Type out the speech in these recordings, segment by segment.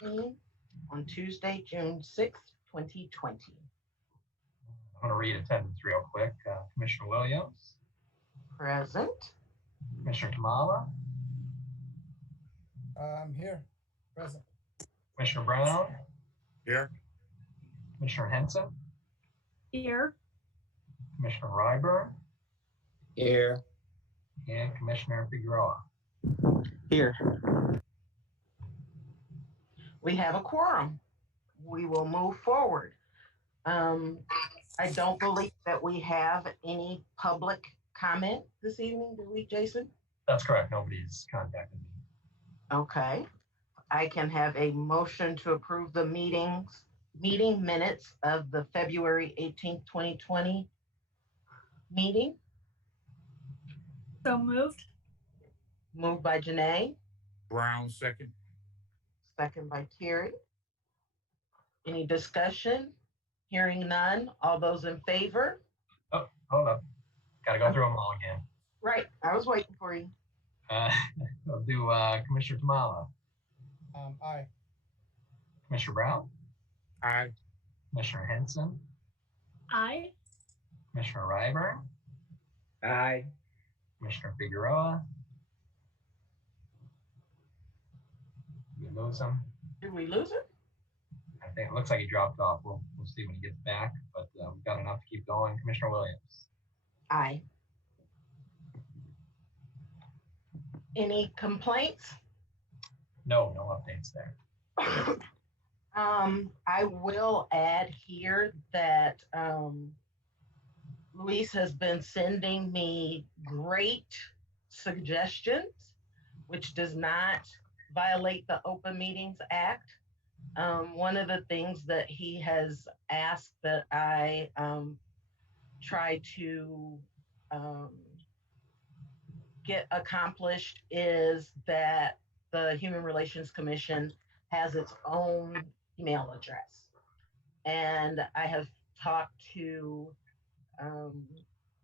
2019 on Tuesday, June 6th, 2020. I'm going to read attendance real quick. Commissioner Williams. Present. Commissioner Tamala. I'm here. Present. Commissioner Brown. Here. Commissioner Henson. Here. Commissioner Ryburn. Here. And Commissioner Figueroa. Here. We have a quorum. We will move forward. I don't believe that we have any public comment this evening, do we, Jason? That's correct. Nobody's contacted me. Okay. I can have a motion to approve the meeting minutes of the February 18th, 2020 meeting. So moved. Moved by Janae. Brown, second. Second by Terry. Any discussion? Hearing none. All those in favor? Oh, hold up. Got to go through them all again. Right. I was waiting for you. I'll do Commissioner Tamala. Aye. Commissioner Brown. Aye. Commissioner Henson. Aye. Commissioner Ryburn. Aye. Commissioner Figueroa. Did we lose him? Did we lose it? I think it looks like he dropped off. We'll see when he gets back, but we've got enough to keep going. Commissioner Williams. Aye. Any complaints? No updates there. I will add here that Luis has been sending me great suggestions, which does not violate the Open Meetings Act. One of the things that he has asked that I try to get accomplished is that the Human Relations Commission has its own email address. And I have talked to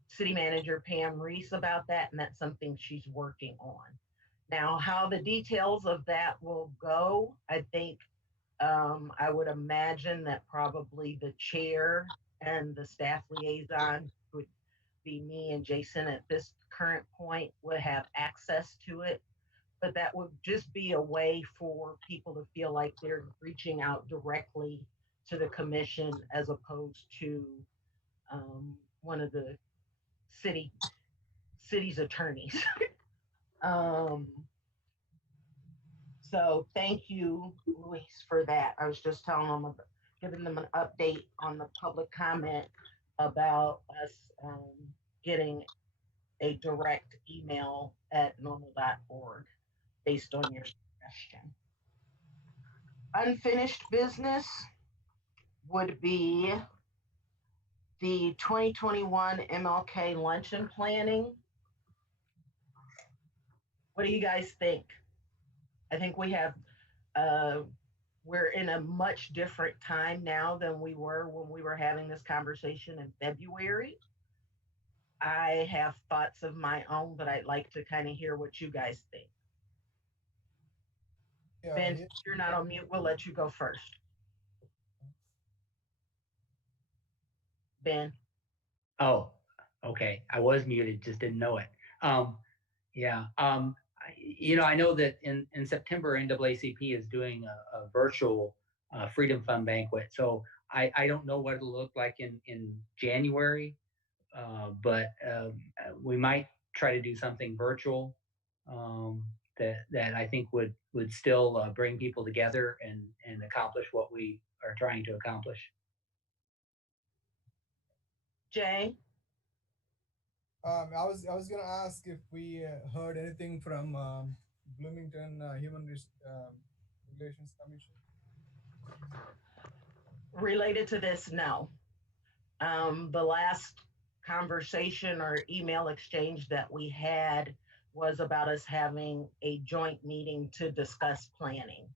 City Manager Pam Reese about that, and that's something she's working on. Now, how the details of that will go, I think I would imagine that probably the chair and the staff liaison would be me and Jason at this current point would have access to it. But that would just be a way for people to feel like they're reaching out directly to the commission as opposed to one of the city's attorneys. So thank you, Luis, for that. I was just telling them, giving them an update on the public comment about us getting a direct email at normal.org based on your suggestion. Unfinished business would be the 2021 MLK luncheon planning. What do you guys think? I think we have, we're in a much different time now than we were when we were having this conversation in February. I have thoughts of my own, but I'd like to kind of hear what you guys think. Yeah, Ben, if you're not on mute, we'll let you go first. Ben. Oh, okay. I was muted, just didn't know it. I know that in September, NAACP is doing a virtual Freedom Fund banquet. So I don't know what it'll look like in January, but we might try to do something virtual that I think would still bring people together and accomplish what we are trying to accomplish. Jay? I was gonna ask if we heard anything from Bloomington Human Relations Commission. Related to this, no. The last conversation or email exchange that we had was about us having a joint meeting to discuss planning.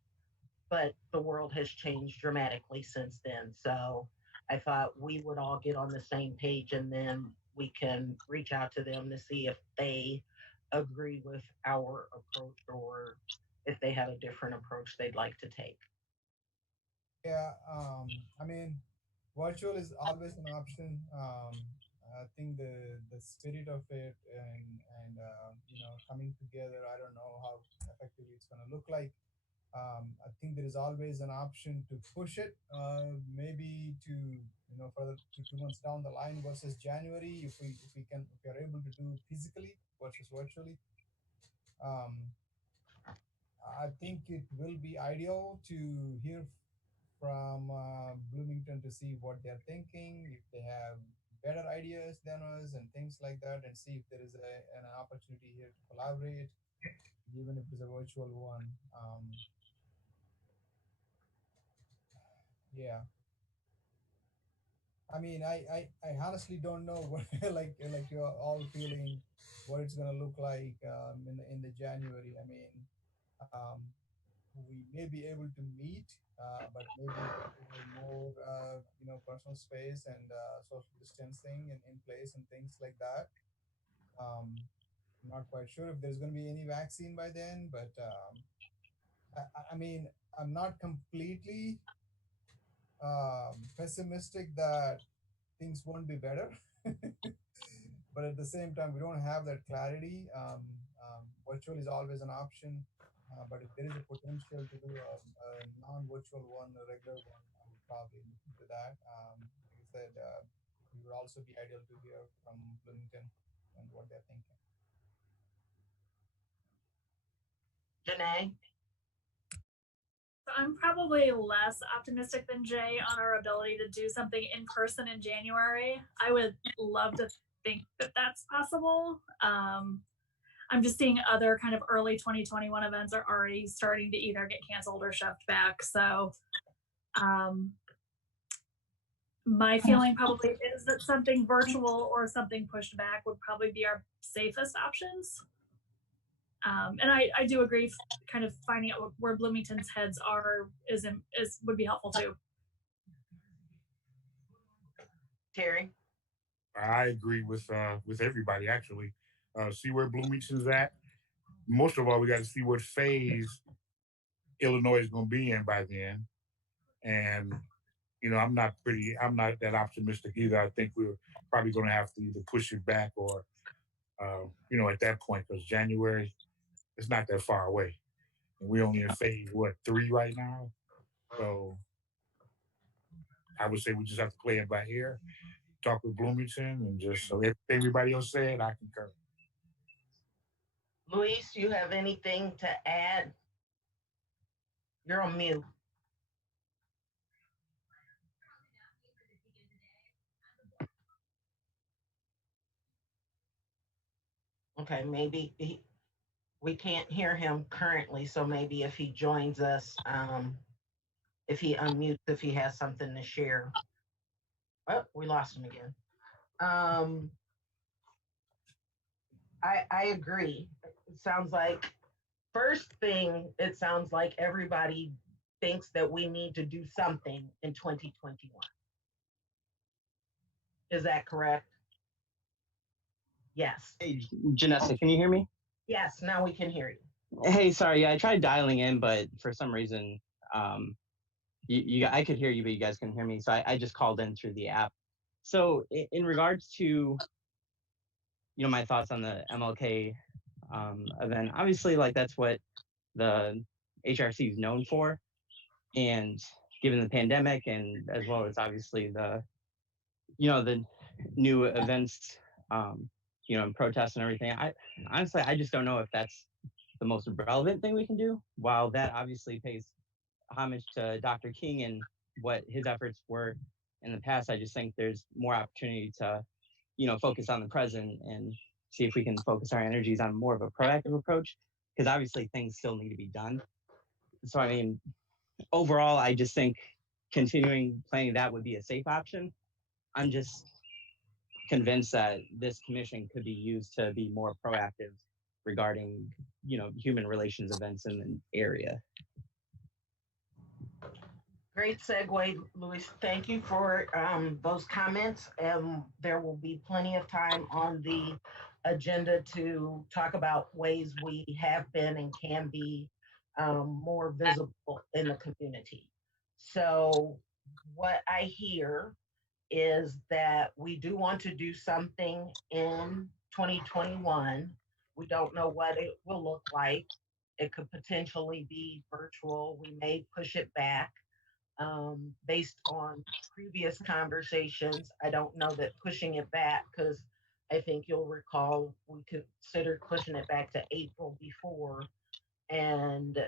But the world has changed dramatically since then. So I thought we would all get on the same page and then we can reach out to them to see if they agree with our approach or if they have a different approach they'd like to take. Yeah, I mean, virtual is always an option. I think the spirit of it and coming together. I don't know how effectively it's going to look like. I think there is always an option to push it, maybe to further to 2 months down the line versus January, if we are able to do physically versus virtually. Um, I think it will be ideal to hear from Bloomington to see what they're thinking, if they have better ideas than us, and things like that, and see if there is an opportunity here to collaborate, even if it's a virtual one. Yeah, I mean, I honestly don't know what like you're all feeling what it's gonna look like in the January. I mean, um, we may be able to meet, but maybe more personal space and social distancing in place and things like that. I'm not quite sure if there's going to be any vaccine by then, but I mean, I'm not completely pessimistic that things won't be better. But at the same time, we don't have that clarity. Virtual is always an option, but if there is a potential to do a non-virtual one, a regular one, I would probably look into that. Like I said, it would also be ideal to hear from Bloomington and what they're thinking. Janae? So I'm probably less optimistic than Jay on our ability to do something in person in January. I would love to think that that's possible. I'm just seeing other kind of early 2021 events are already starting to either get canceled or shoved back. So my feeling probably is that something virtual or something pushed back would probably be our safest options. And I do agree, kind of finding out where Bloomington's heads are is would be helpful too. Terry? I agree with everybody actually. See where Bloomington's at. Most of all, we got to see what phase Illinois is going to be in by then. And I'm not that optimistic either. I think we're probably going to have to either push it back or, at that point, because January it's not that far away, and we only in phase what 3 right now. So I would say we just have to play it by ear, talk with Bloomington, and just so everybody else said, I concur. Luis, you have anything to add? You're on mute. Okay, maybe we can't hear him currently, so maybe if he joins us, if he unmutes, if he has something to share. Oh, we lost him again. I agree. It sounds like first thing, it sounds like everybody thinks that we need to do something in 2021. Is that correct? Yes. Hey, Janessa, can you hear me? Yes, now we can hear you. Hey, sorry, I tried dialing in, but for some reason, I could hear you, but you guys couldn't hear me. So I just called in through the app. So in regards to, my thoughts on the MLK event, obviously, like that's what the HRC is known for. And given the pandemic and as well as obviously the new events, and protests and everything, I honestly, I just don't know if that's the most relevant thing we can do. While that obviously pays homage to Dr. King and what his efforts were in the past, I just think there's more opportunity to, focus on the present and see if we can focus our energies on more of a proactive approach, because obviously things still need to be done. So, I mean, overall, I just think continuing planning that would be a safe option. I'm just convinced that this commission could be used to be more proactive regarding, human relations events in the area. Great segue, Luis. Thank you for those comments. There will be plenty of time on the agenda to talk about ways we have been and can be more visible in the community. So, what I hear is that we do want to do something in 2021. We don't know what it will look like. It could potentially be virtual. We may push it back based on previous conversations. I don't know that pushing it back, because I think you'll recall we considered pushing it back to April before, and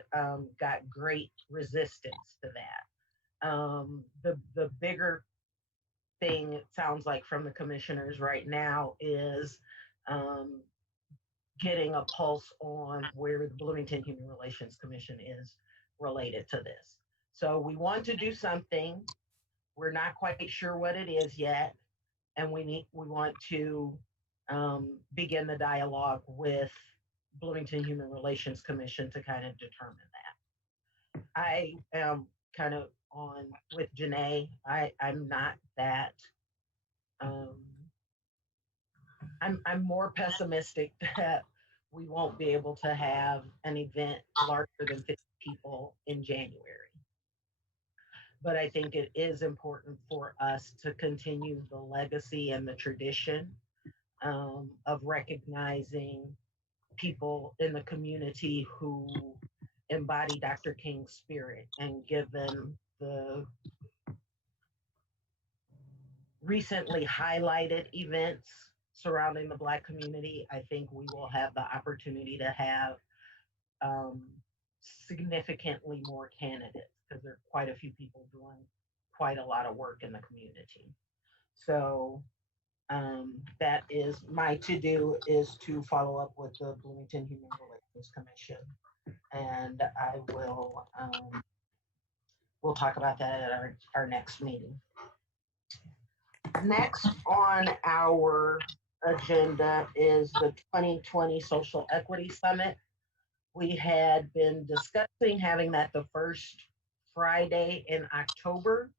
got great resistance to that. The bigger thing, it sounds like, from the commissioners right now is um, getting a pulse on where the Bloomington Human Relations Commission is related to this. So we want to do something. We're not quite sure what it is yet, and we want to begin the dialogue with Bloomington Human Relations Commission to kind of determine that. I am kind of on with Janae. I'm not that. Um, I'm more pessimistic that we won't be able to have an event larger than 50 people in January. But I think it is important for us to continue the legacy and the tradition of recognizing people in the community who embody Dr. King's spirit, and given the recently highlighted events surrounding the Black community, I think we will have the opportunity to have um, significantly more candidates, because there are quite a few people doing quite a lot of work in the community. So that is my to do, is to follow up with the Bloomington Human Relations Commission, and I will we'll talk about that at our next meeting. Next on our agenda is the 2020 Social Equity Summit. We had been discussing having that the first Friday in October.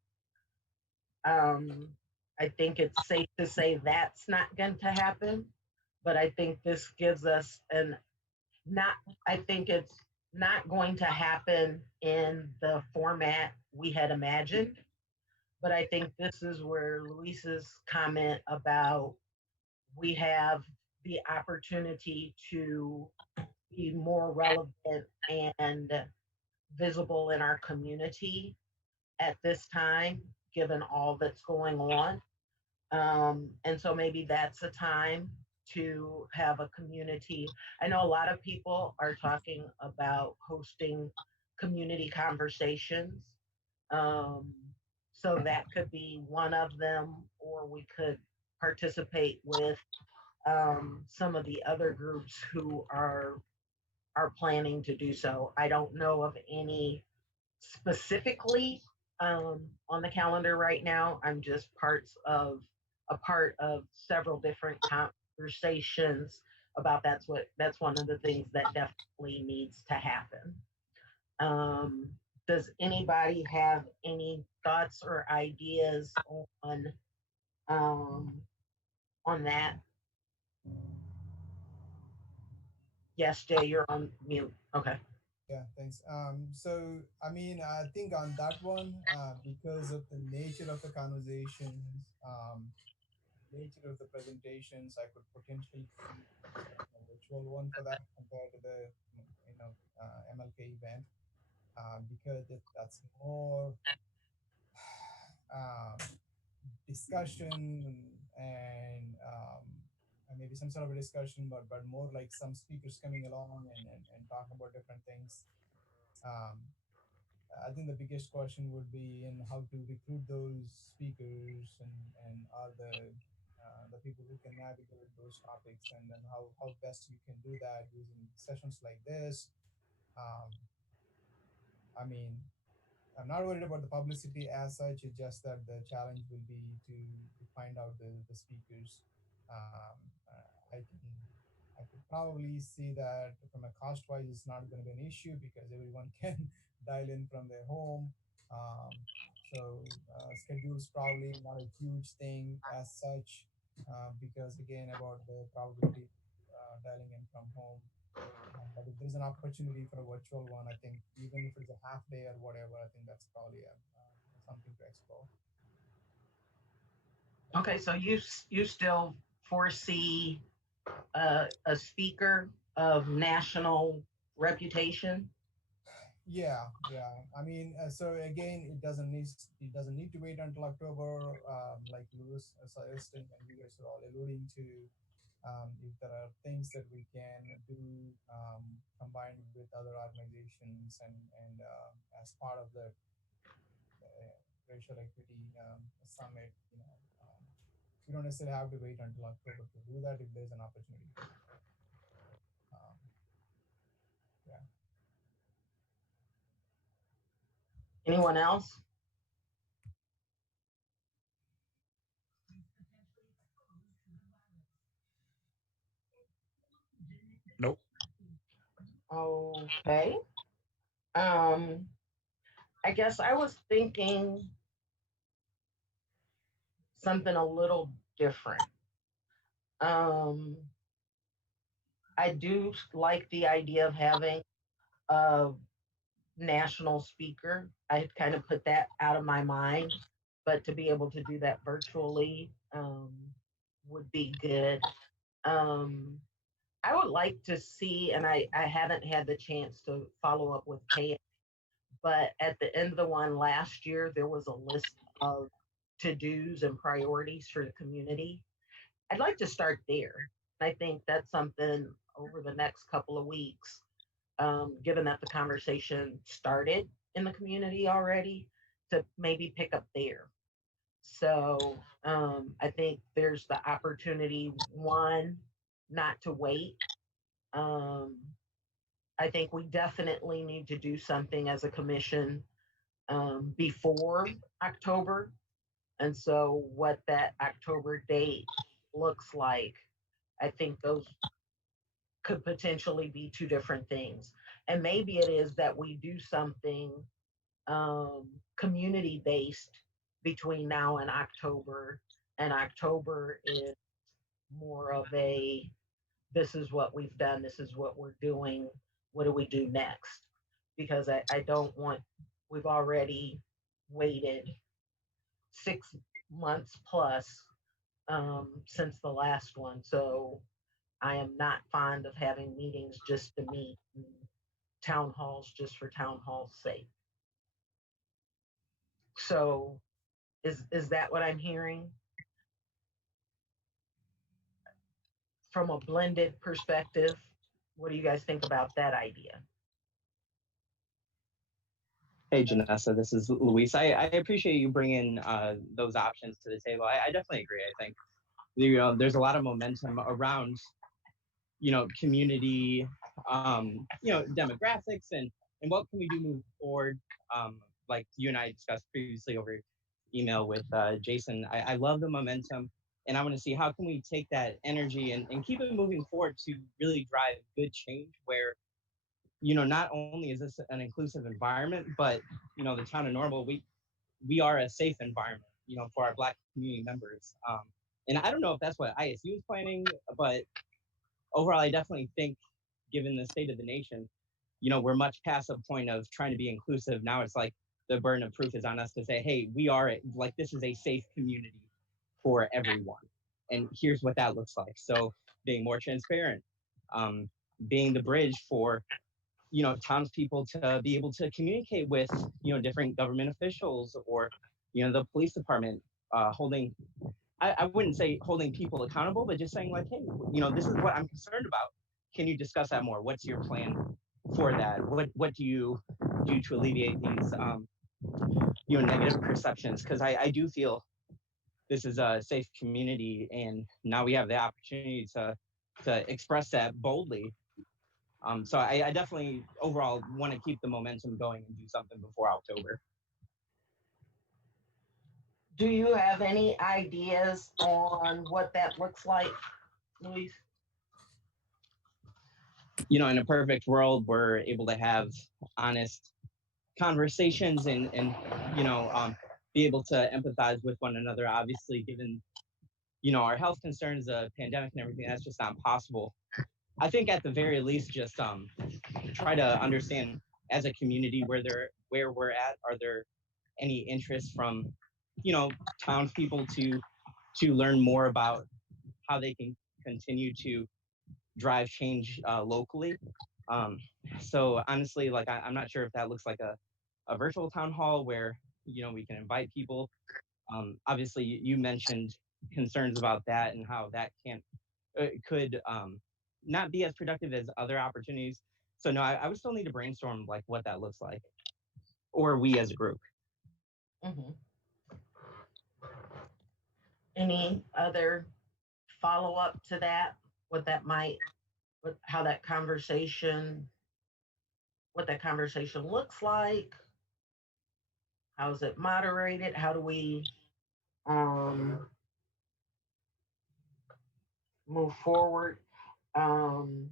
I think it's safe to say that's not going to happen, but I think this gives us not, I think it's not going to happen in the format we had imagined. But I think this is where Luis's comment about we have the opportunity to be more relevant and visible in our community at this time, given all that's going on. And so maybe that's a time to have a community. I know a lot of people are talking about hosting community conversations. Um, so that could be one of them, or we could participate with some of the other groups who are planning to do so. I don't know of any specifically on the calendar right now. I'm just a part of several different conversations about that's one of the things that definitely needs to happen. Um, does anybody have any thoughts or ideas um, on that? Yes, Jay, you're on mute. Okay. Yeah, thanks. So, I mean, I think on that one, because of the nature of the conversations, nature of the presentations, I could potentially see a virtual one for that compared to the, MLK event, because that's more um, discussion and maybe some sort of a discussion, but more like some speakers coming along and talking about different things. Um, I think the biggest question would be in how to recruit those speakers and are the people who can navigate those topics, and then how best you can do that using sessions like this. Um, I mean, I'm not worried about the publicity as such. It's just that the challenge will be to find out the speakers. Um, I could probably see that from a cost wise, it's not going to be an issue because everyone can dial in from their home. Um, schedules probably not a huge thing as such, because again about the probability dialing in from home. But if there's an opportunity for a virtual one, I think even if it's a half day or whatever, I think that's probably something to explore. Okay, so you still foresee a speaker of national reputation? Yeah, yeah. I mean, so again, it doesn't need to wait until October, like Lewis suggested, and you guys are all alluding to. If there are things that we can do combined with other organizations and as part of the racial equity summit, we don't necessarily have to wait until October to do that if there's an opportunity for that. Um, yeah. Anyone else? Nope. Okay. I guess I was thinking something a little different. Um, I do like the idea of having a national speaker. I had kind of put that out of my mind, but to be able to do that virtually would be good. Um, I would like to see, and I haven't had the chance to follow up with Kay, but at the end of the one last year, there was a list of to dos and priorities for the community. I'd like to start there. I think that's something over the next couple of weeks, given that the conversation started in the community already, to maybe pick up there. So I think there's the opportunity, one, not to wait. Um, I think we definitely need to do something as a commission before October. And so, what that October date looks like, I think those could potentially be two different things. And maybe it is that we do something um, community based between now and October is more of a this is what we've done, this is what we're doing, what do we do next? Because I don't want, we've already waited 6 months plus since the last one. So I am not fond of having meetings just to meet, and town halls just for town hall's sake. So is that what I'm hearing from a blended perspective? What do you guys think about that idea? Hey, Janessa, this is Luis. I appreciate you bringing those options to the table. I definitely agree. I think there's a lot of momentum around community, demographics, and what can we do moving forward. Like you and I discussed previously over email with Jason, I love the momentum, and I want to see how can we take that energy and keep it moving forward to really drive good change where not only is this an inclusive environment, but the town of Normal, we are a safe environment, for our Black community members. And I don't know if that's what ISU is planning, but overall, I definitely think, given the state of the nation, we're much past the point of trying to be inclusive. Now it's like the burden of proof is on us to say, hey, we are like this is a safe community for everyone, and here's what that looks like. So being more transparent, being the bridge for townspeople to be able to communicate with different government officials or the police department, holding I wouldn't say holding people accountable, but just saying like, hey, this is what I'm concerned about. Can you discuss that more? What's your plan for that? What do you do to alleviate these negative perceptions? Because I do feel this is a safe community, and now we have the opportunity to express that boldly. So I definitely overall want to keep the momentum going and do something before October. Do you have any ideas on what that looks like, Luis? In a perfect world, we're able to have honest conversations and be able to empathize with one another. Obviously, given our health concerns, the pandemic and everything, that's just not possible I think at the very least, just try to understand as a community where we're at. Are there any interest from, you know, townspeople to learn more about how they can continue to drive change locally? Um, so honestly, like I'm not sure if that looks like a virtual town hall where, you know, we can invite people. Obviously, you mentioned concerns about that and how that could not be as productive as other opportunities. So no, I would still need to brainstorm like what that looks like, or we as a group. Mhm. Any other follow up to that? What that might, how that conversation, what that conversation looks like? How is it moderated? How do we um, move forward? Um,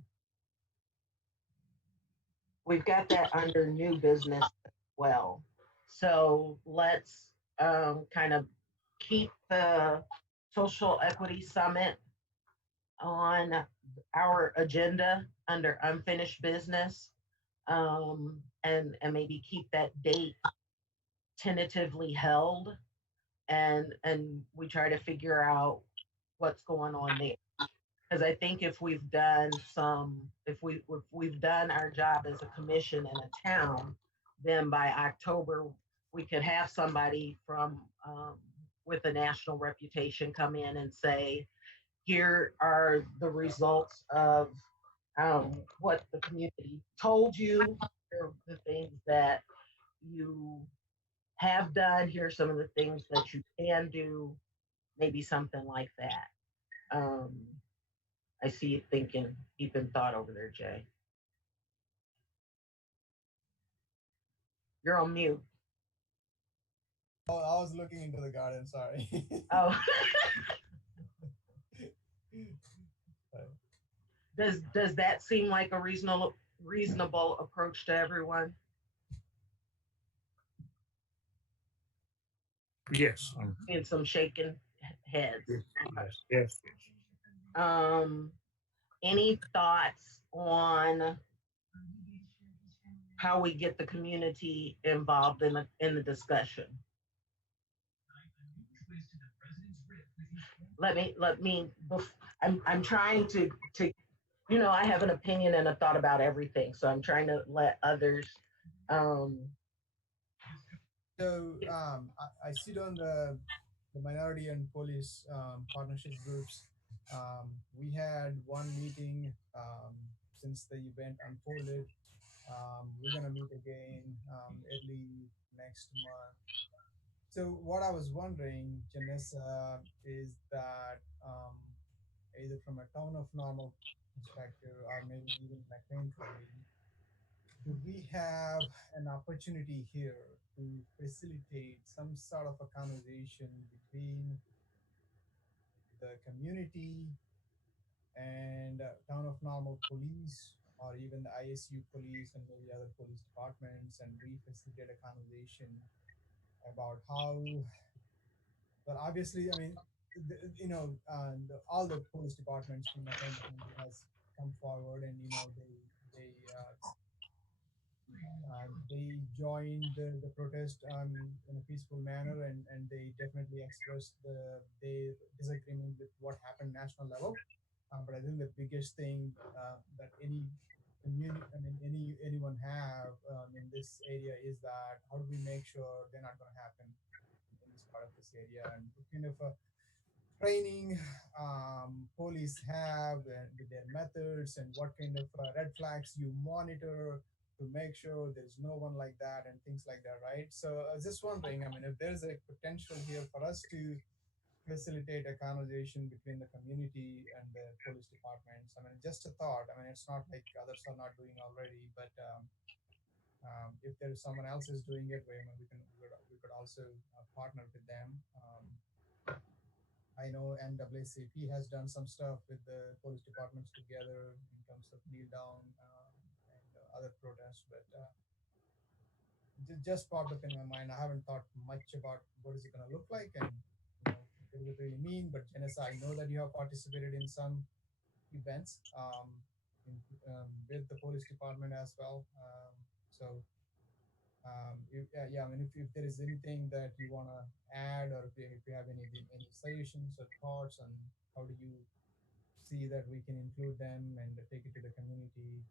we've got that under new business as well. So let's kind of keep the social equity summit on our agenda under unfinished business, and maybe keep that date tentatively held, and we try to figure out what's going on there. Because I think if we've done our job as a commission in a town, then by October we could have somebody from with a national reputation come in and say, here are the results of what the community told you. Here are the things that you have done. Here are some of the things that you can do. Maybe something like that. I see you thinking, deep in thought over there, Jay. You're on mute. Oh, I was looking into the garden. Sorry. Oh, does that seem like a reasonable approach to everyone? Yes. And some shaking heads. Yes. Okay. Yes. Um, any thoughts on how we get the community involved in the discussion? Let me. I'm trying to I have an opinion and a thought about everything, so I'm trying to let others. Um, So I sit on the minority and police partnership groups. We had one meeting since the event unfolded. We're gonna meet again early next month. So what I was wondering, Janessa, is that either from a town of normal perspective or maybe even McLean County, do we have an opportunity here to facilitate some sort of a conversation between the community and town of normal police or even the ISU police and maybe other police departments, and we facilitate a conversation about how, well, obviously, I mean, all the police departments from McLean County has come forward, and they joined the protest in a peaceful manner, and they definitely expressed their disagreement with what happened national level. But I think the biggest thing that any community, I mean, anyone have in this area is that how do we make sure they're not going to happen in this part of this area, and what kind of a training police have and with their methods, and what kind of red flags you monitor to make sure there's no one like that and things like that, right? So I was just wondering, I mean, if there's a potential here for us to facilitate a conversation between the community and the police departments. I mean, just a thought. I mean, it's not like others are not doing already, but if there's someone else is doing it, we could also partner with them. I know NAACP has done some stuff with the police departments together in terms of kneel down and other protests, but just popped up in my mind. I haven't thought much about what is it going to look like and what does it really mean. But Janessa, I know that you have participated in some events. with the police department as well. Yeah, I mean, if there is anything that you want to add, or if you have any suggestions or thoughts on how do you see that we can include them and take it to the community,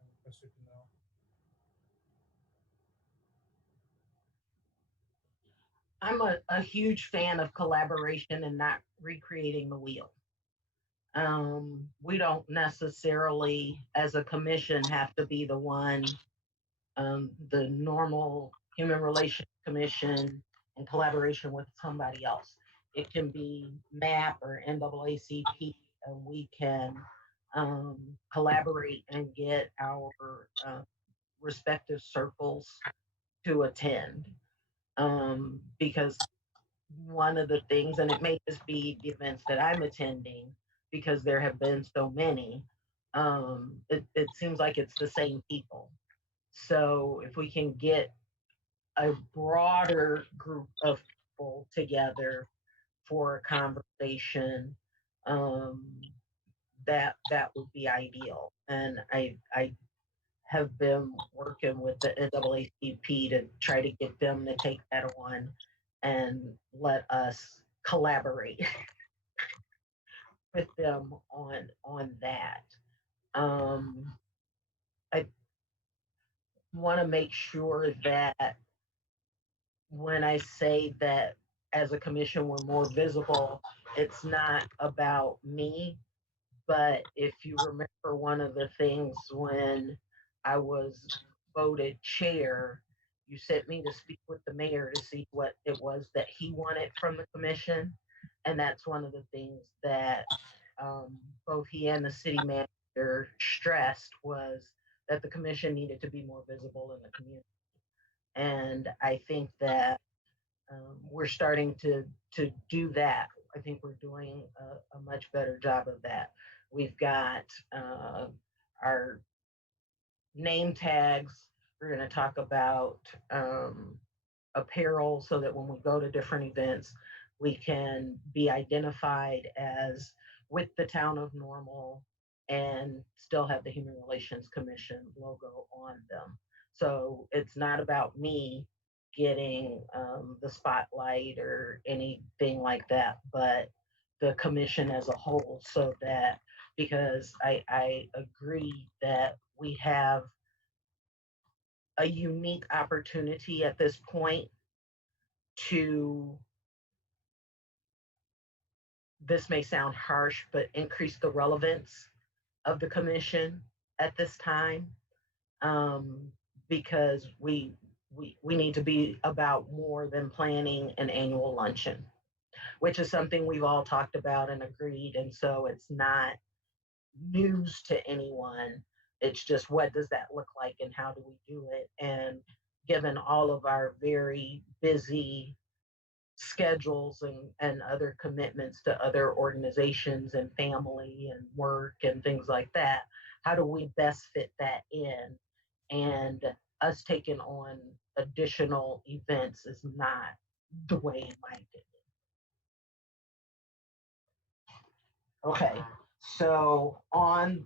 I'm interested to know. I'm a huge fan of collaboration and not recreating the wheel. We don't necessarily, as a commission, have to be the one, the normal human relations commission in collaboration with somebody else. It can be MAP or NAACP, and we can collaborate and get our respective circles to attend. Because one of the things, and it may just be the events that I'm attending, because there have been so many, it seems like it's the same people. So if we can get a broader group of people together for a conversation, um, that would be ideal. And I have been working with the NAACP to try to get them to take that on and let us collaborate with them on that. Um, I want to make sure that when I say that as a commission we're more visible, it's not about me. But if you remember, one of the things when I was voted chair, you sent me to speak with the mayor to see what it was that he wanted from the commission. And that's one of the things that both he and the city manager stressed, was that the commission needed to be more visible in the community. And I think that we're starting to do that. I think we're doing a much better job of that. We've got our name tags. We're going to talk about apparel, so that when we go to different events, we can be identified as with the town of Normal and still have the Human Relations Commission logo on them. So it's not about me getting the spotlight or anything like that, but the commission as a whole, so that, because I agree that we have a unique opportunity at this point to, this may sound harsh, but increase the relevance of the commission at this time, um, because we need to be about more than planning an annual luncheon, which is something we've all talked about and agreed. And so it's not news to anyone. It's just, what does that look like and how do we do it? And given all of our very busy schedules and other commitments to other organizations and family and work and things like that, how do we best fit that in? And us taking on additional events is not the way, in my opinion. Okay, so I'm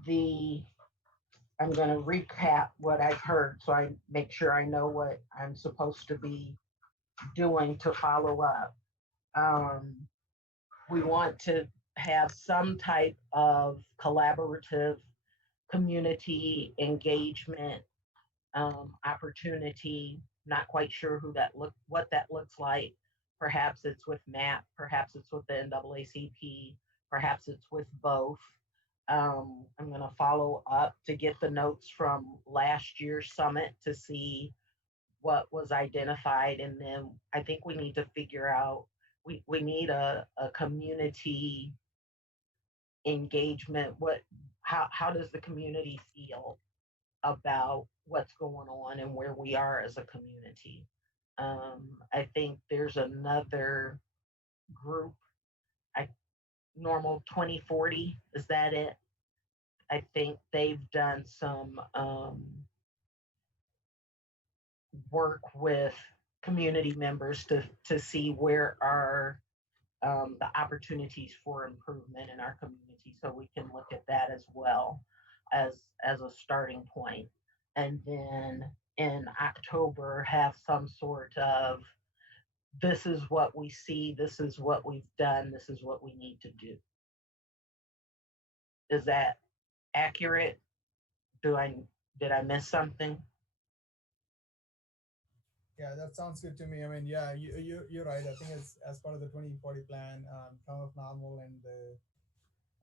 going to recap what I've heard so I make sure I know what I'm supposed to be doing to follow up. We want to have some type of collaborative community engagement opportunity. Not quite sure what that looks like. Perhaps it's with MAP, perhaps it's with the NAACP, perhaps it's with both. I'm going to follow up to get the notes from last year's summit to see what was identified. And then I think we need to figure out, we need a community engagement. How does the community feel about what's going on and where we are as a community? I think there's another group, Normal 2040, is that it? I think they've done some work with community members to see where are the opportunities for improvement in our community, so we can look at that as well. as a starting point, and then in October have some sort of, this is what we see, this is what we've done, this is what we need to do. Is that accurate? Did I miss something? Yeah, that sounds good to me. I mean, yeah, you're right. I think as part of the 2040 plan, Town of Normal and the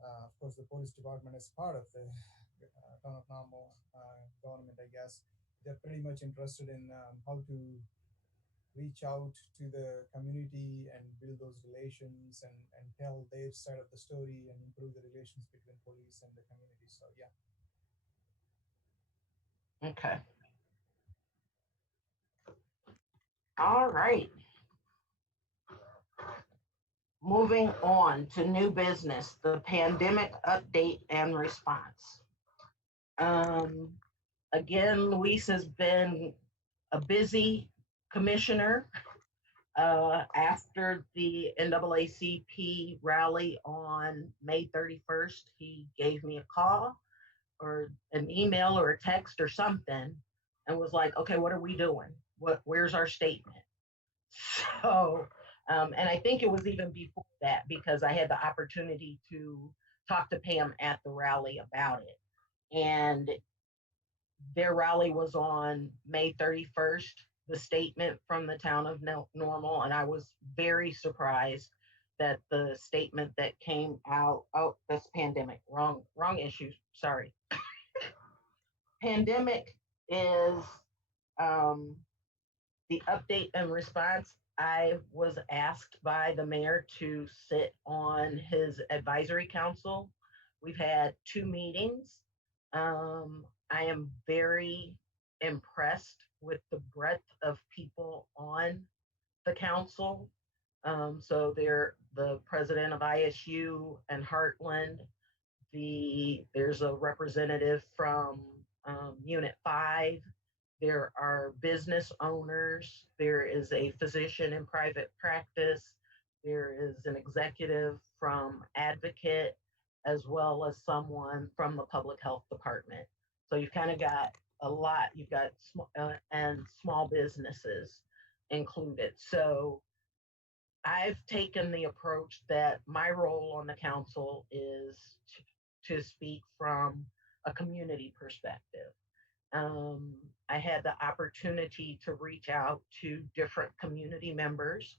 of course the police department is part of the Town of Normal government. I guess they're pretty much interested in how to reach out to the community and build those relations and tell their side of the story and improve the relations between police and the community. So yeah. Okay. All right. Moving on to new business, the pandemic update and response. Again, Luis has been a busy commissioner. After the NAACP rally on May 31st, he gave me a call or an email or a text or something and was like, okay, what are we doing? Where's our statement? So, and I think it was even before that because I had the opportunity to talk to Pam at the rally about it. And their rally was on May 31st, the statement from the town of Normal. And I was very surprised that the statement that came out, oh, that's pandemic, wrong issue, sorry. Pandemic is the update and response. I was asked by the mayor to sit on his advisory council. We've had 2 meetings. I am very impressed with the breadth of people on the council. So they're the president of ISU and Heartland. There's a representative from Unit 5. There are business owners. There is a physician in private practice. There is an executive from Advocate, as well as someone from the public health department. So you've kind of got a lot. You've got and small businesses included. So I've taken the approach that my role on the council is to speak from a community perspective. I had the opportunity to reach out to different community members,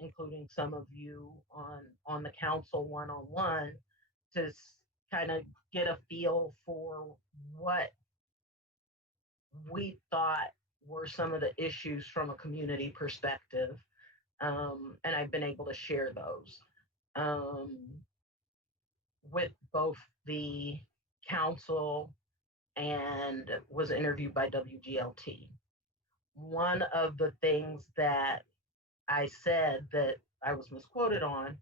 including some of you on the council one-on-one, to kind of get a feel for what we thought were some of the issues from a community perspective. And I've been able to share those with both the council and was interviewed by WGLT. One of the things that I said that I was misquoted on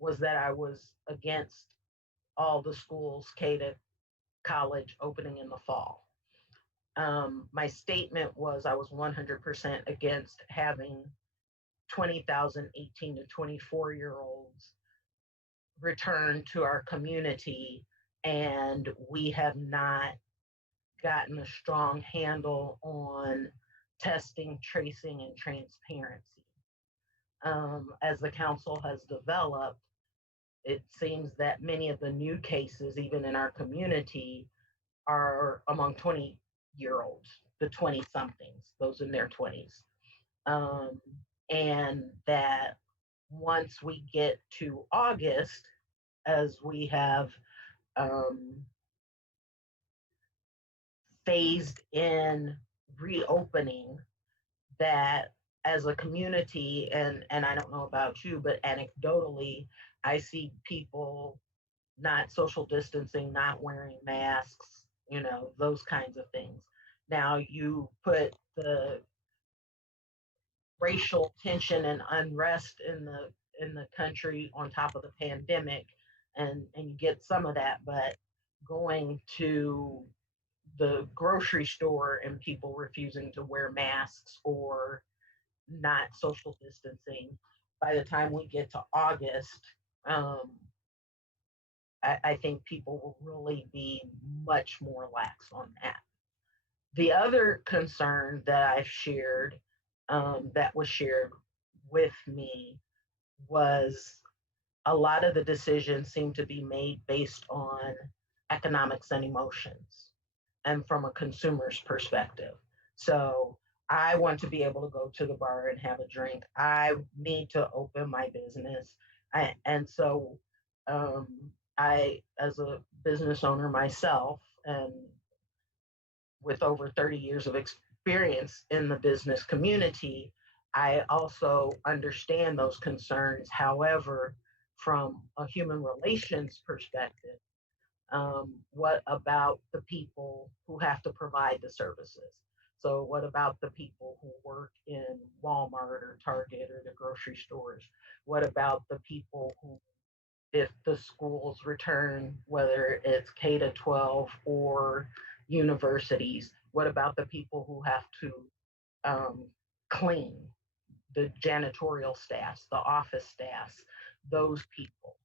was that I was against all the schools K to college opening in the fall. My statement was I was 100% against having 20,000 18 to 24-year-olds return to our community, and we have not gotten a strong handle on testing, tracing, and transparency. As the council has developed, it seems that many of the new cases, even in our community, are among 20-year-olds, the 20-somethings, those in their 20s. And that once we get to August, as we have phased in reopening, that as a community, and I don't know about you, but anecdotally, I see people not social distancing, not wearing masks, those kinds of things. Now you put the racial tension and unrest in the country on top of the pandemic, and you get some of that, but going to the grocery store and people refusing to wear masks or not social distancing, by the time we get to August, I think people will really be much more lax on that. The other concern that I've shared, that was shared with me, was a lot of the decisions seem to be made based on economics and emotions and from a consumer's perspective. So I want to be able to go to the bar and have a drink. I need to open my business. And so um, as a business owner myself, and with over 30 years of experience in the business community, I also understand those concerns. However, from a human relations perspective, what about the people who have to provide the services? So, what about the people who work in Walmart or Target or the grocery stores? What about the people who, if the schools return, whether it's K to 12 or universities, what about the people who have to um, clean, the janitorial staffs, the office staffs, those people?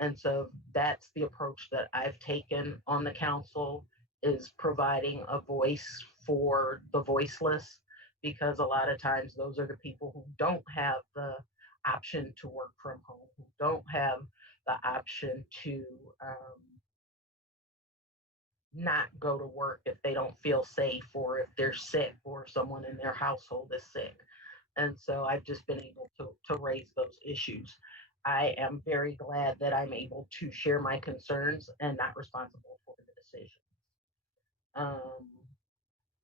And so that's the approach that I've taken on the council, is providing a voice for the voiceless, because a lot of times those are the people who don't have the option to work from home, who don't have the option to not go to work if they don't feel safe, or if they're sick, or someone in their household is sick. And so I've just been able to raise those issues. I am very glad that I'm able to share my concerns and not responsible for the decision. Um,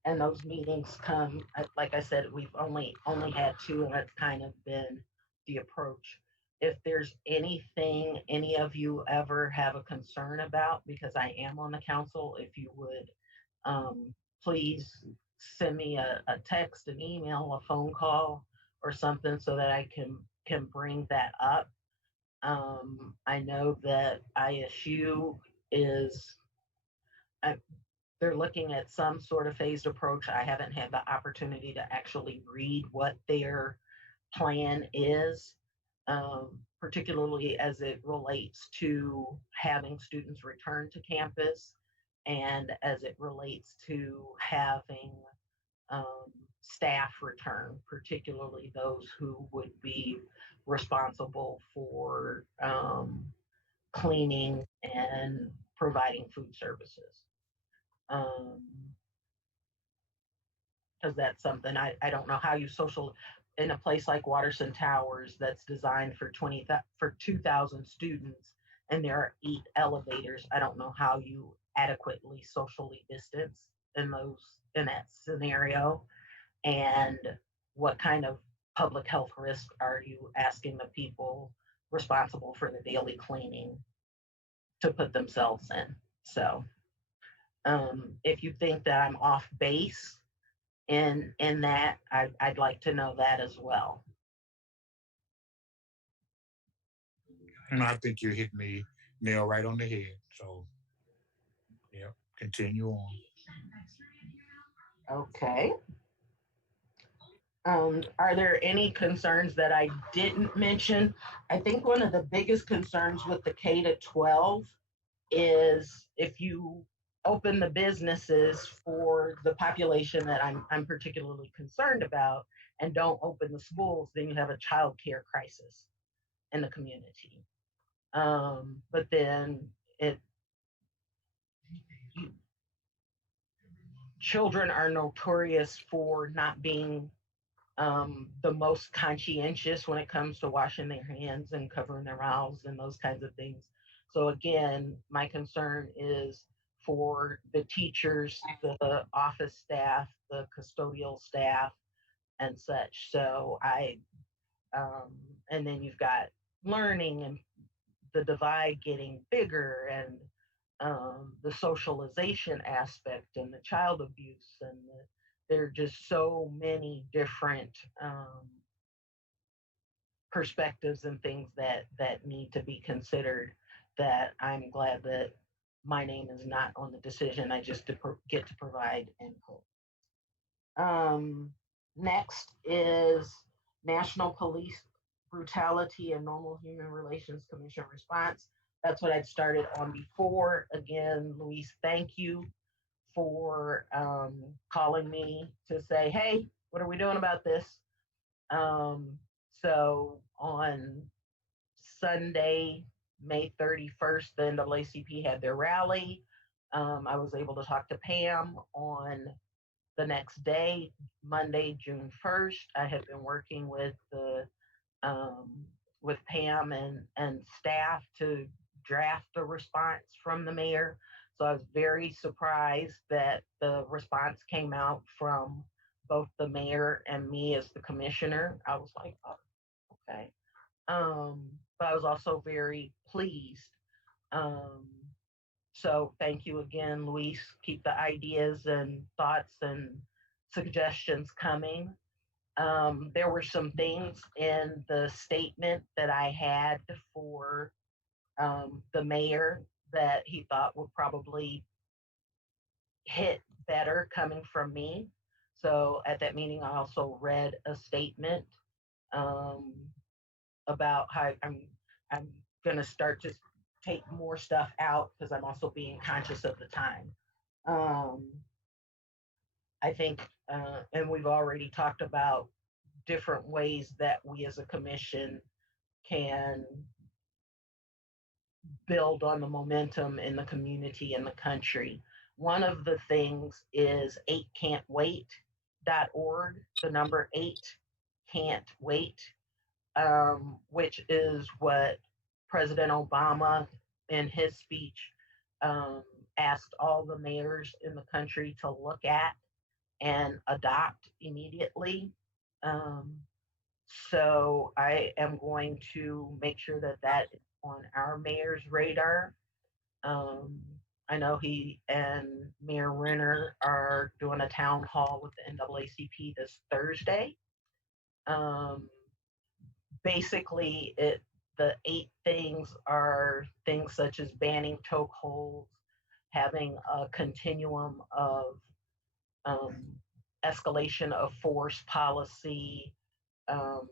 and those meetings come, like I said, we've only had two, and that's kind of been the approach. If there's anything any of you ever have a concern about, because I am on the council, if you would please send me a text, an email, a phone call, or something, so that I can bring that up. I know that ISU is, I, they're looking at some sort of phased approach. I haven't had the opportunity to actually read what their plan is, particularly as it relates to having students return to campus, and as it relates to having staff return, particularly those who would be responsible for cleaning and providing food services. Because that's something I don't know how you social in a place like Watterson Towers that's designed for 2,000 students, and there are 8 elevators. I don't know how you adequately socially distance in that scenario, and what kind of public health risk are you asking the people responsible for the daily cleaning to put themselves in? So if you think that I'm off base in that, I'd like to know that as well. And I think you're hitting the nail right on the head. So, yeah, continue on. Okay. Are there any concerns that I didn't mention? I think one of the biggest concerns with the K to 12 is, if you open the businesses for the population that I'm particularly concerned about, and don't open the schools, then you have a child care crisis in the community. But then children are notorious for not being the most conscientious when it comes to washing their hands and covering their mouths and those kinds of things. So again, my concern is for the teachers, the office staff, the custodial staff, and such. So and then you've got learning and the divide getting bigger, and the socialization aspect, and the child abuse, and there are just so many different perspectives and things that need to be considered, that I'm glad that my name is not on the decision. I just get to provide input. Next is National Police Brutality and Normal Human Relations Commission response. That's what I'd started on before. Again, Luis, thank you for calling me to say, hey, what are we doing about this? So on Sunday, May 31st, the NAACP had their rally. I was able to talk to Pam on the next day, Monday, June 1st. I had been working um, with Pam and staff to draft a response from the mayor. So I was very surprised that the response came out from both the mayor and me as the commissioner. I was like, oh, okay. But I was also very pleased. Um, so thank you again, Luis. Keep the ideas and thoughts and suggestions coming. There were some things in the statement that I had for the mayor that he thought would probably hit better coming from me. So at that meeting, I also read a statement um, about how I'm gonna start to take more stuff out because I'm also being conscious of the time. Um, I think, and we've already talked about different ways that we as a commission can build on the momentum in the community and the country. One of the things is 8can'twait.org, the number 8 can't wait, which is what President Obama in his speech um, asked all the mayors in the country to look at and adopt immediately. Um, so I am going to make sure that that is on our mayor's radar. Um, I know he and Mayor Renner are doing a town hall with the NAACP this Thursday. Um, Basically, the 8 things are things such as banning chokeholds, having a continuum of um, escalation of force policy, um,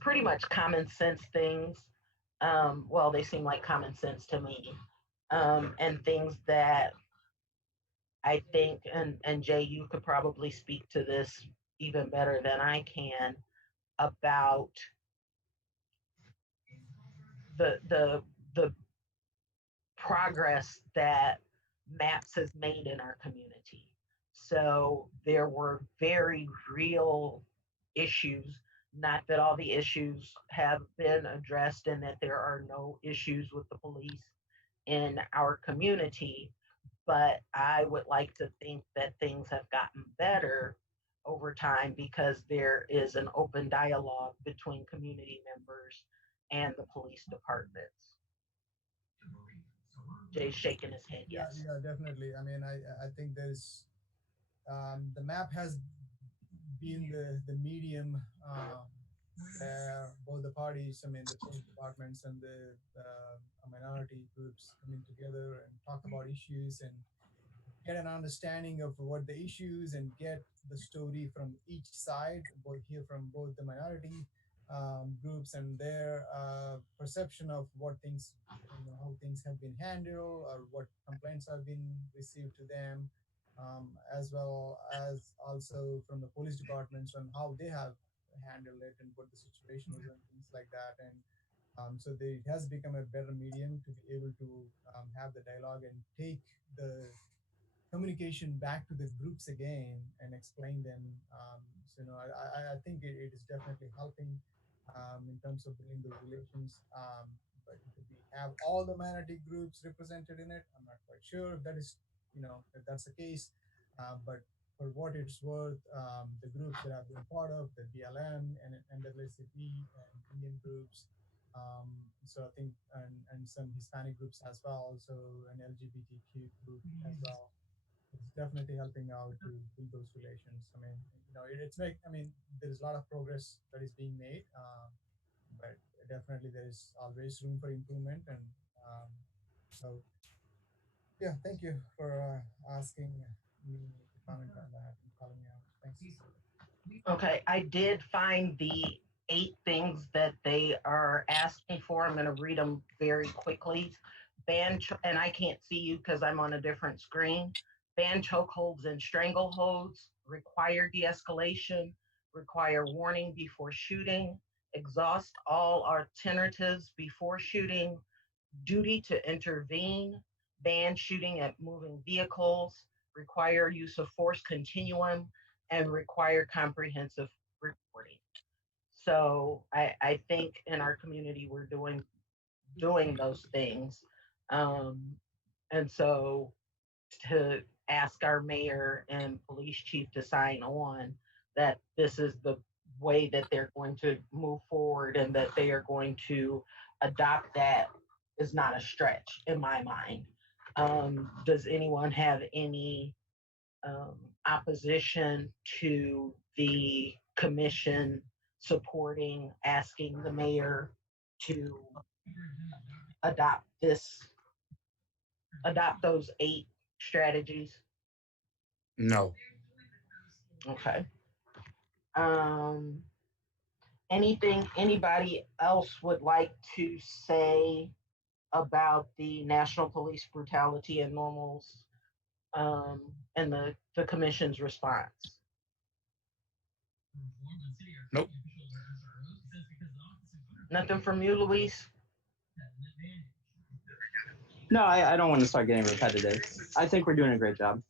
pretty much common sense things. Well, they seem like common sense to me. And things that I think, and Jay, you could probably speak to this even better than I can about the progress that MAPS has made in our community. So there were very real issues, not that all the issues have been addressed and that there are no issues with the police in our community, but I would like to think that things have gotten better over time because there is an open dialogue between community members and the police departments. Jay's shaking his head, Yeah, yes. yeah, definitely. I mean, I think there's the map has been the medium where both the parties, I mean, the police departments and the minority groups coming together and talk about issues and get an understanding of what the issues and get the story from each side, both here from both the minority groups and their perception of what things, how things have been handled or what complaints have been received to them, as well as also from the police departments on how they have handled it and what the situation was and things like that. And it has become a better medium to be able to have the dialogue and take the communication back to the groups again and explain them. I think it is definitely helping in terms of building those relations. But do we have all the minority groups represented in it? I'm not quite sure if that is, if that's the case. But for what it's worth, the groups that I've been part of, the BLM and NAACP and Indian groups, so I think, and some Hispanic groups as well, so an LGBTQ group as well, it's definitely helping out to build those relations. I mean, I mean, there's a lot of progress that is being made, but definitely there is always room for improvement. And um, so, yeah, thank you for asking me to comment on that and calling me out. Thanks. Okay, I did find the 8 things that they are asking for. I'm going to read them very quickly. And I can't see you because I'm on a different screen. Ban chokeholds and strangleholds, require de-escalation, require warning before shooting, exhaust all alternatives before shooting, duty to intervene, ban shooting at moving vehicles, require use of force continuum, and require comprehensive reporting. So I think in our community we're doing those things. Um, and so to ask our mayor and police chief to sign on that this is the way that they're going to move forward and that they are going to adopt that is not a stretch in my mind. Does anyone have any um, opposition to the commission supporting asking the mayor to adopt those 8 strategies? No. Okay. Anything anybody else would like to say about the National Police Brutality and Normals and the commission's response? Nope. Nothing from you, Luis? No, I don't want to start getting repetitive. I think we're doing a great job.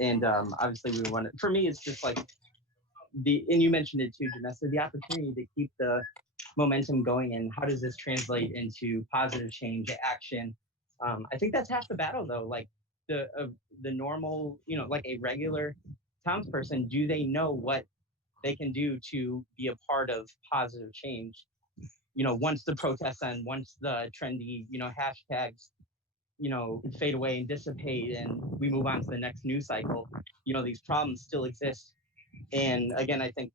And obviously we want to, for me, it's just like and you mentioned it too, Janessa, the opportunity to keep the momentum going and how does this translate into positive change, action. I think that's half the battle though. Like the normal, like a regular townsperson, do they know what they can do to be a part of positive change? Once the protests end, once the trendy, hashtags, fade away and dissipate and we move on to the next news cycle, these problems still exist. And again, I think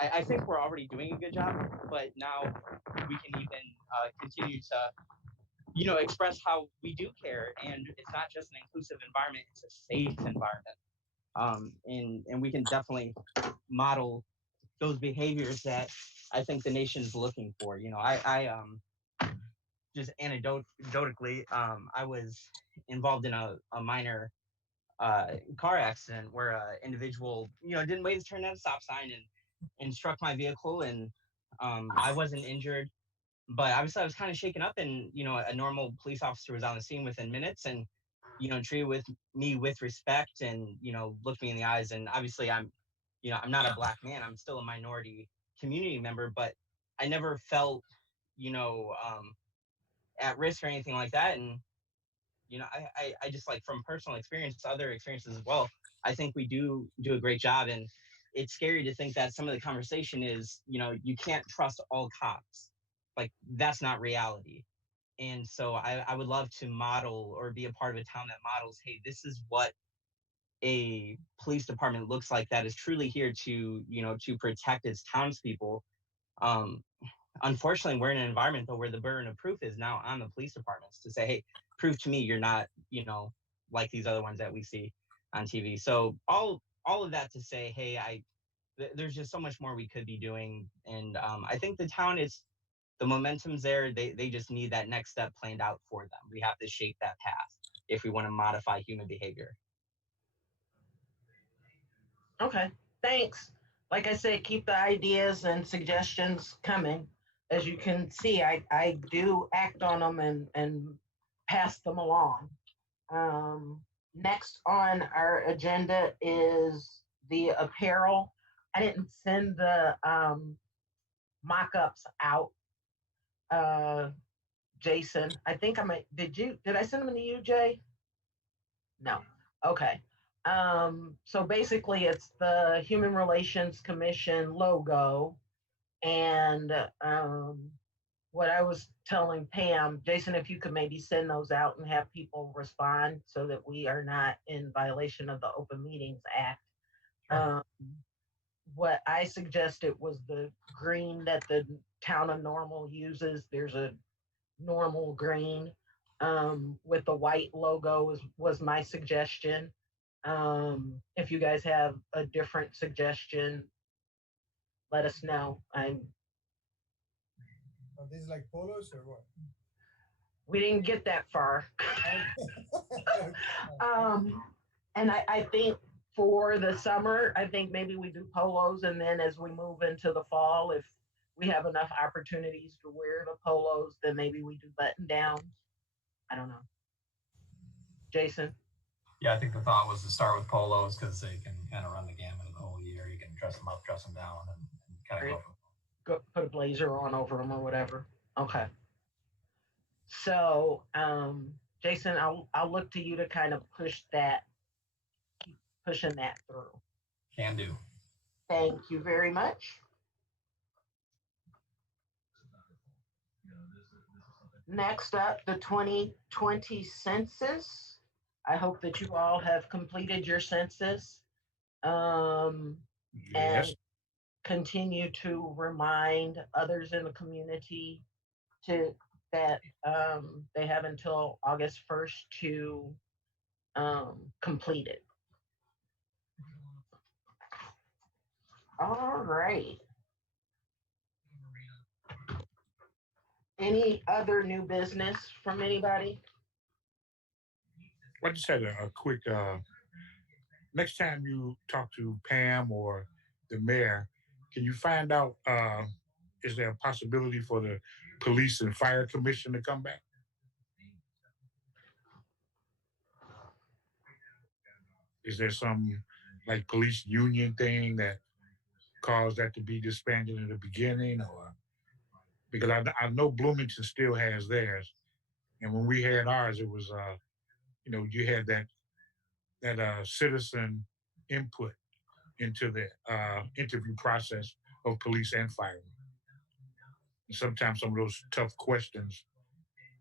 I think we're already doing a good job, but now we can even continue to, express how we do care. And it's not just an inclusive environment, it's a safe environment. And we can definitely model those behaviors that I think the nation's looking for. I just anecdotally, I was involved in a minor car accident where an individual, didn't wait to turn at a stop sign and struck my vehicle. And I wasn't injured, but obviously I was kind of shaken up. And a normal police officer was on the scene within minutes, and treated me with respect, and looked me in the eyes. And obviously I'm not a black man. I'm still a minority community member, but I never felt at risk or anything like that. And I just, like, from personal experience, other experiences as well, I think we do a great job. And it's scary to think that some of the conversation is, you can't trust all cops. Like, that's not reality. And so I would love to model or be a part of a town that models, hey, this is what a police department looks like that is truly here to, to protect its townspeople. Unfortunately, we're in an environment though where the burden of proof is now on the police departments to say, hey, prove to me you're not, like these other ones that we see on TV. So all of that to say, hey, there's just so much more we could be doing. And I think the town the momentum's there. They just need that next step planned out for them. We have to shape that path if we want to modify human behavior. Okay, thanks. Like I said, keep the ideas and suggestions coming. As you can see, I do act on them and pass them along. Next on our agenda is the apparel. I didn't send the mock-ups out, Jason. I think did I send them to you, Jay? No. Okay. So basically it's the Human Relations Commission logo. And what I was telling Pam, Jason, if you could maybe send those out and have people respond so that we are not in violation of the Open Meetings Act. What I suggested was the green that the town of Normal uses. There's a normal green with the white logo was my suggestion. If you guys have a different suggestion, let us know. I'm Are these like polos or what? We didn't get that far. Okay. And I think for the summer, I think maybe we do polos, and then as we move into the fall, if we have enough opportunities to wear the polos, then maybe we do button downs. I don't know. Jason? Yeah, I think the thought was to start with polos because they can kind of run the gamut of the whole year. You can dress them up, dress them down, and kind of Great. go from Go put a blazer on over them or whatever. Okay. So, Jason, I'll look to you to kind of pushing that through. can do. Thank you very much. Next up, the 2020 census. I hope that you all have completed your census. And continue to remind others in the community that they have until August 1st to complete it. All right. Any other new business from anybody? I just had a quick, next time you talk to Pam or the mayor, can you find out, is there a possibility for the police and fire commission to come back? Is there some like police union thing that caused that to be disbanded in the beginning, or because I know Bloomington still has theirs, and when we had ours, it was you had that citizen input into the interview process of police and firemen. And sometimes some of those tough questions,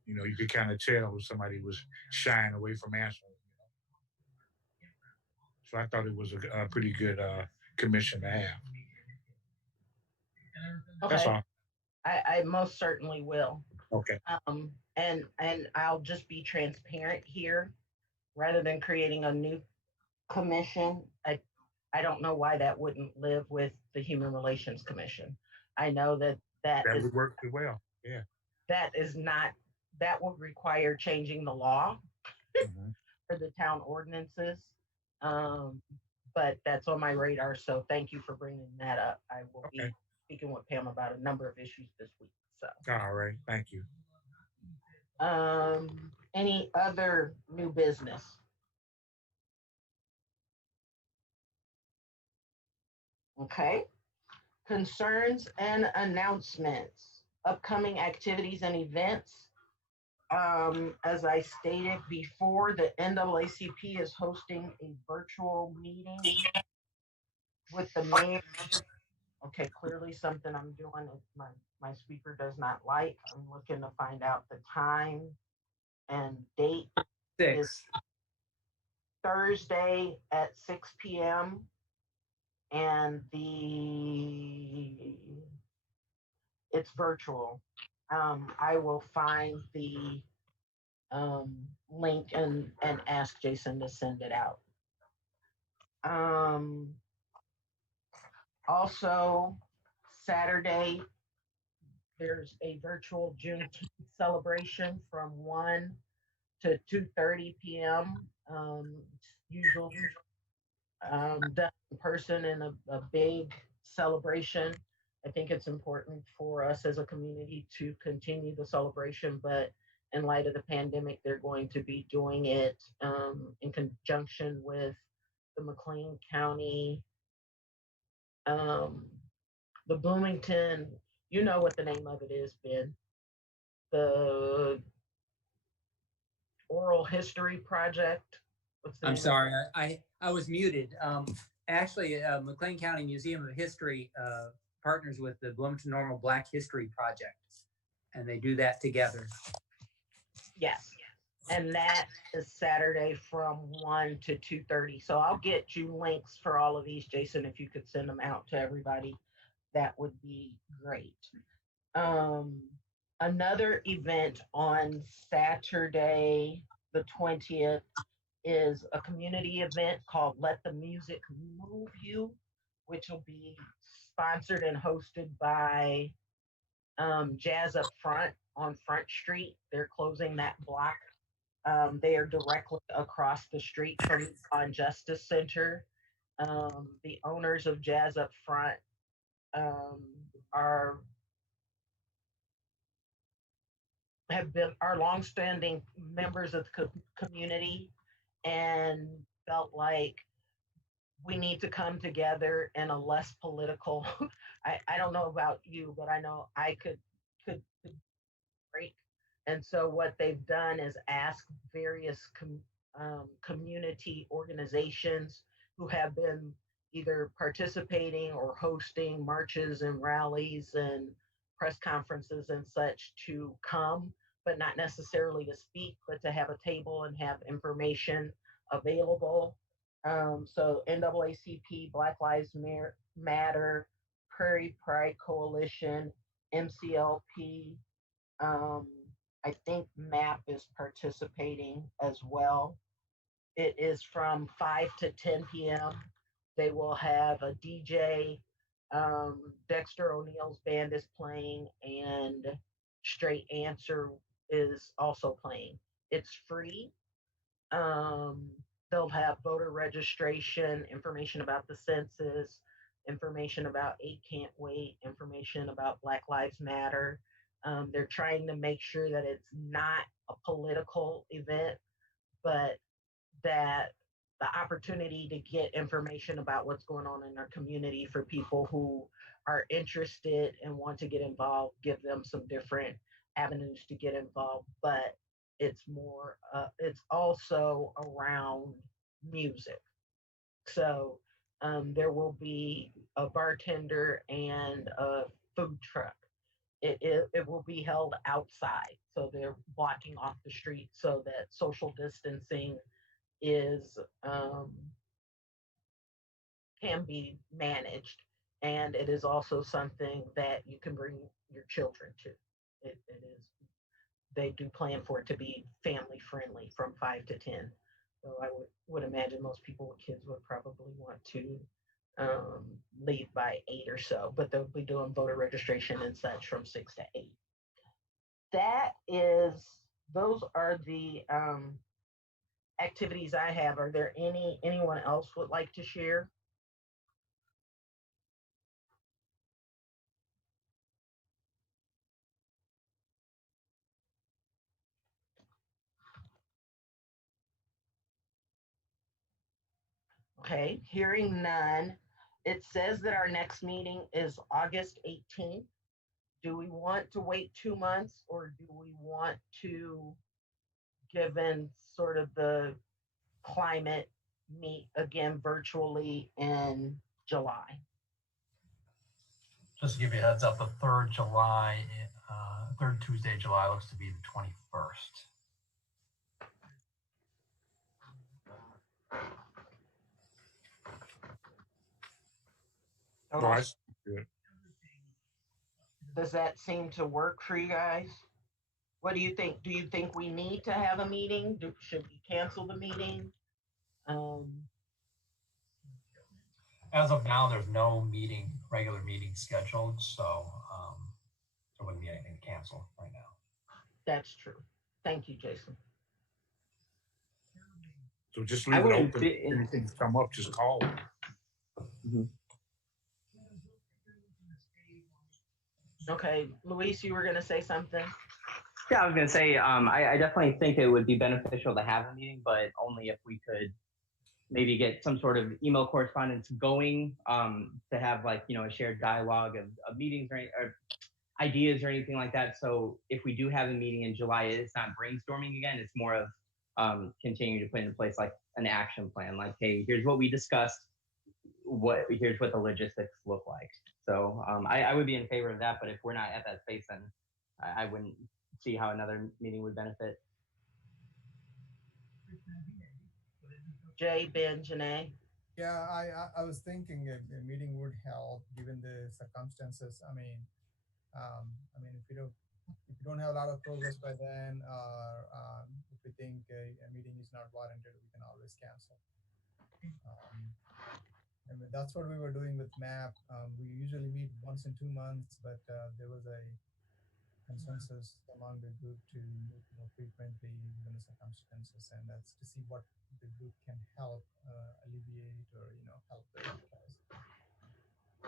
you could kind of tell if somebody was shying away from answering. So I thought it was a pretty good commission to have. Okay. That's all. I most certainly will. Okay. And I'll just be transparent here, rather than creating a new commission. I don't know why that wouldn't live with the Human Relations Commission. I know that would work as well. Yeah. That would require changing the law for the town ordinances. But that's on my radar. So thank you for bringing that up. I will be speaking with Pam about a number of issues this week. So. All right. Thank you. Any other new business? Okay. Concerns and announcements, upcoming activities and events. As I stated before, the NAACP is hosting a virtual meeting with the mayor. Okay, clearly something I'm doing my speaker does not like. I'm looking to find out the time and date. 6. It's Thursday at 6 p.m. and it's virtual. I will find the link and ask Jason to send it out. Also, Saturday, there's a virtual Juneteenth celebration from 1 to 2:30 p.m. Usually done in person in a big celebration. I think it's important for us as a community to continue the celebration, but in light of the pandemic, they're going to be doing it in conjunction with the McLean County, the Bloomington, you know what the name of it is, Ben. The Oral History Project. What's the I'm name sorry, I was muted. Actually, McLean County Museum of History partners with the Bloomington Normal Black History Project, and they do that together. Yes. And that is Saturday from 1 to 2:30. So I'll get you links for all of these, Jason. If you could send them out to everybody, that would be great. Another event on Saturday, the 20th, is a community event called Let the Music Move You, which will be sponsored and hosted by Jazz Up Front on Front Street. They're closing that block. They are directly across the street from on Justice Center. The owners of Jazz Up Front um, are have been our longstanding members of the community and felt like we need to come together in a less political. I don't know about you, but I know I could break. And so what they've done is ask various community organizations who have been either participating or hosting marches and rallies and press conferences and such to come, but not necessarily to speak, but to have a table and have information available. So NAACP, Black Lives Matter, Prairie Pride Coalition, MCLP, um, I think MAP is participating as well. It is from 5 to 10 p.m. They will have a DJ. Dexter O'Neill's band is playing, and Straight Answer is also playing. It's free. Um, they'll have voter registration, information about the census, information about 8 Can't Wait, information about Black Lives Matter. They're trying to make sure that it's not a political event, but that the opportunity to get information about what's going on in our community for people who are interested and want to get involved, give them some different avenues to get involved. But it's also around music. So there will be a bartender and a food truck. It will be held outside. So they're blocking off the street so that social distancing is can be managed, and it is also something that you can bring your children to. It is. They do plan for it to be family friendly from 5 to 10. So I would imagine most people with kids would probably want to leave by 8 or so, but they'll be doing voter registration and such from 6 to 8. That is, those are the activities I have. Are there anyone else would like to share? Okay, hearing none. It says that our next meeting is August 18th. Do we want to wait 2 months, or do we want to, given sort of the climate, meet again virtually in July? Just to give you a heads up, the third July, third Tuesday of July looks to be the 21st. No, I see good. Does that seem to work for you guys? What do you think? Do you think we need to have a meeting? Should we cancel the meeting? As of now, there's no regular meeting scheduled, so there wouldn't be anything to cancel right now. That's true. Thank you, Jason. So just leave it open. Anything come up, just call. Mm-hmm. Okay, Luis, you were going to say something? Yeah, I was going to say, I definitely think it would be beneficial to have a meeting, but only if we could maybe get some sort of email correspondence going, to have like, a shared dialogue of meetings or ideas or anything like that. So if we do have a meeting in July, it's not brainstorming again. It's more of continuing to put into place like an action plan. Like, hey, here's what we discussed. Here's what the logistics look like. So I would be in favor of that. But if we're not at that space, then I wouldn't see how another meeting would benefit. Jay, Ben, Janae? Yeah, I was thinking a meeting would help given the circumstances. I mean, if you don't have a lot of progress by then, or if we think a meeting is not warranted, we can always cancel. I mean, that's what we were doing with MAP. We usually meet once in 2 months, but there was a consensus among the group to frequently succumb to census, and that's to see what the group can help alleviate or help with.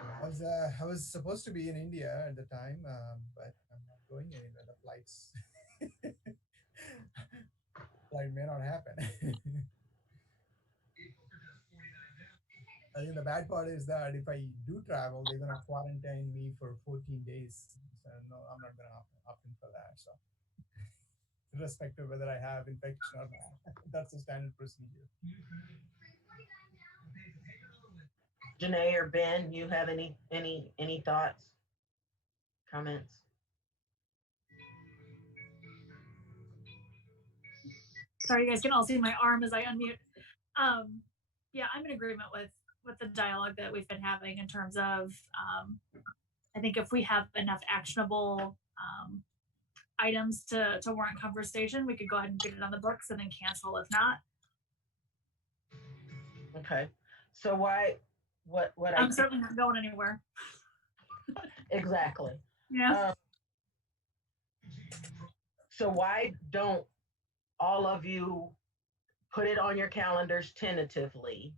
I was supposed to be in India at the time, but I'm not going anywhere. The flight may not happen. I think the bad part is that if I do travel, they're gonna quarantine me for 14 days. So no, I'm not gonna opt in for that. So, irrespective of whether I have infection or not, that's the standard procedure. Janae or Ben, you have any thoughts, comments? Sorry, you guys can all see my arm as I unmute. Yeah, I'm in agreement with the dialogue that we've been having in terms of, I think if we have enough actionable items to warrant conversation, we could go ahead and get it on the books and then cancel if not. Okay. So what I'm certainly not going anywhere. Exactly. Yeah. So why don't all of you put it on your calendars tentatively,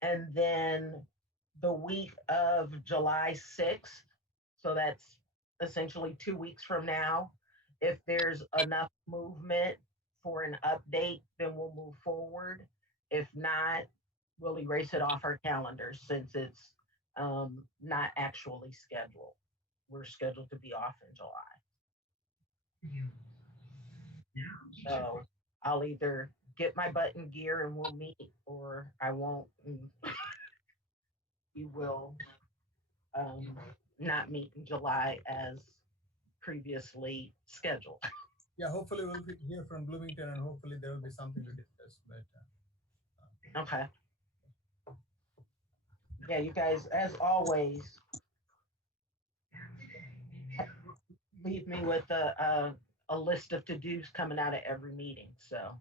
and then the week of July 6th, so that's essentially 2 weeks from now, if there's enough movement for an update, then we'll move forward. If not, we'll erase it off our calendars since it's not actually scheduled. We're scheduled to be off in July. So I'll either get my butt in gear and we'll meet, or I won't. You will not meet in July as previously scheduled. Yeah, hopefully we'll hear from Bloomington, and hopefully there will be something to discuss. But Okay. Yeah, you guys, as always, leave me with a list of to-dos coming out of every meeting. So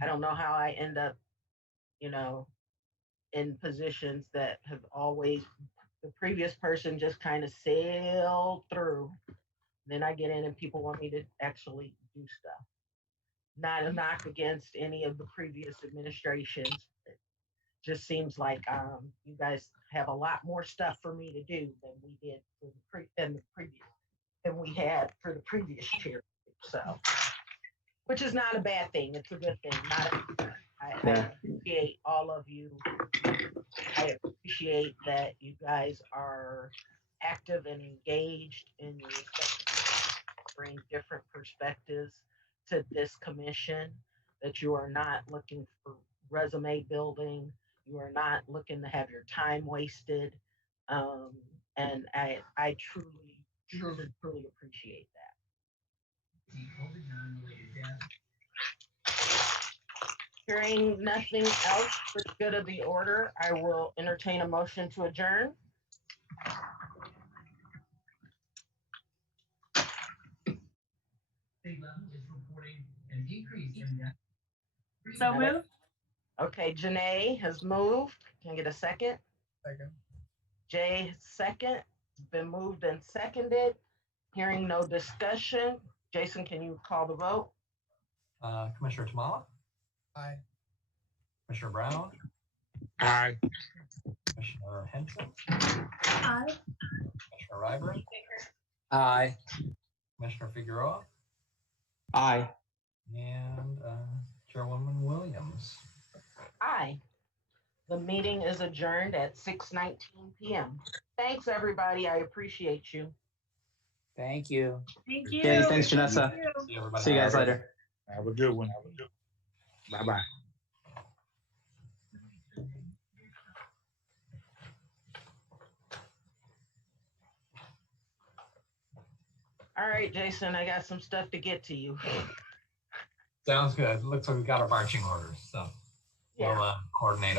I don't know how I end up, in positions that have always, the previous person just kind of sailed through. Then I get in and people want me to actually do stuff. Not a knock against any of the previous administrations. It just seems like you guys have a lot more stuff for me to do than we did for than we had for the previous chair. So, which is not a bad thing. It's a good thing. I appreciate all of you. I appreciate that you guys are active and engaged in your bring different perspectives to this commission, that you are not looking for resume building. You are not looking to have your time wasted. And I truly, truly, truly appreciate that. Hearing nothing else for the good of the order, I will entertain a motion to adjourn. So moved. Okay, Janae has moved. Can I get a second? Second. Jay, second. It's been moved and seconded. Hearing no discussion. Jason, can you call the vote? Commissioner Tamala? Aye. Commissioner Brown? Aye. Commissioner Henson? Aye. Commissioner Ryburn? Aye. Commissioner Figueroa? Aye. And Chairwoman Williams. Aye. The meeting is adjourned at 6:19 p.m. Thanks, everybody. I appreciate you. Thank you. Thank you. Okay, thanks, Janessa. See everybody. See you guys later. Have a good one. Bye-bye. All right, Jason, I got some stuff to get to you. Sounds good. Looks like we got our marching orders, so Yeah. we'll coordinate over.